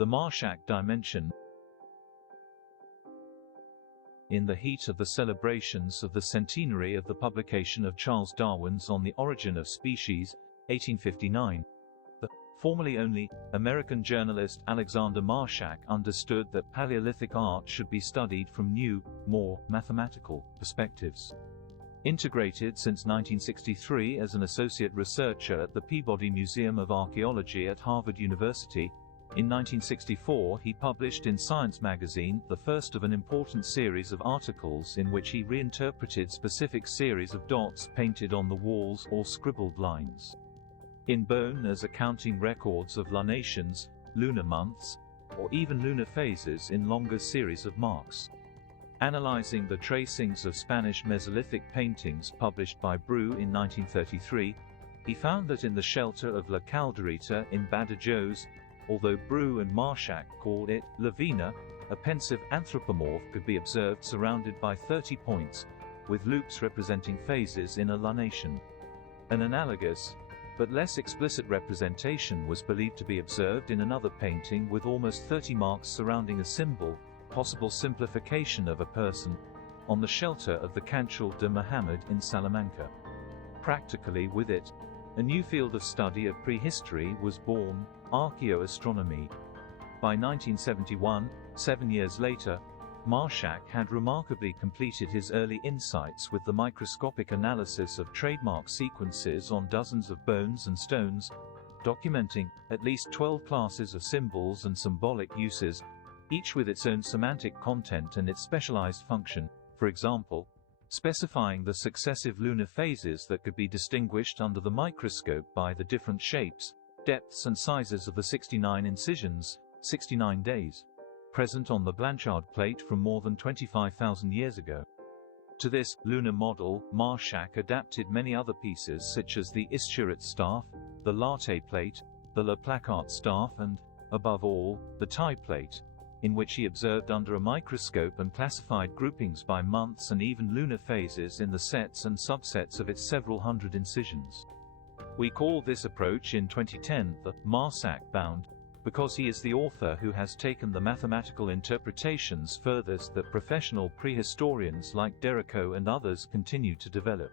The Marshak dimension. In the heat of the celebrations of the centenary of the publication of Charles Darwin's On the Origin of Species, 1859, the formerly only American journalist Alexander Marshak understood that Paleolithic art should be studied from new, more mathematical perspectives. Integrated since 1963 as an associate researcher at the Peabody Museum of Archaeology at Harvard University, in 1964 he published in Science magazine the first of an important series of articles in which he reinterpreted specific series of dots painted on the walls or scribbled lines in bone as accounting records of lunations, lunar months, or even lunar phases in longer series of marks. Analyzing the tracings of Spanish Mesolithic paintings published by Bru in 1933, he found that in the shelter of La Calderita in Badajoz, although Bru and Marshak called it Lavina, a pensive anthropomorph could be observed surrounded by 30 points, with loops representing phases in a lunation. An analogous, but less explicit representation was believed to be observed in another painting with almost 30 marks surrounding a symbol, possible simplification of a person, on the shelter of the Canchal de Muhammad in Salamanca. Practically with it, a new field of study of prehistory was born, archaeoastronomy. By 1971, 7 years later, Marshak had remarkably completed his early insights with the microscopic analysis of trademark sequences on dozens of bones and stones, documenting at least 12 classes of symbols and symbolic uses, each with its own semantic content and its specialized function, for example, specifying the successive lunar phases that could be distinguished under the microscope by the different shapes, depths and sizes of the 69 incisions, 69 days, present on the Blanchard plate from more than 25,000 years ago. To this lunar model, Marshak adapted many other pieces such as the Ischirat staff, the Lartet plate, the Le Placard staff and, above all, the Tai plate, in which he observed under a microscope and classified groupings by months and even lunar phases in the sets and subsets of its several hundred incisions. We call this approach in 2010 the Marshak bound, because he is the author who has taken the mathematical interpretations furthest that professional prehistorians like Derrico and others continue to develop.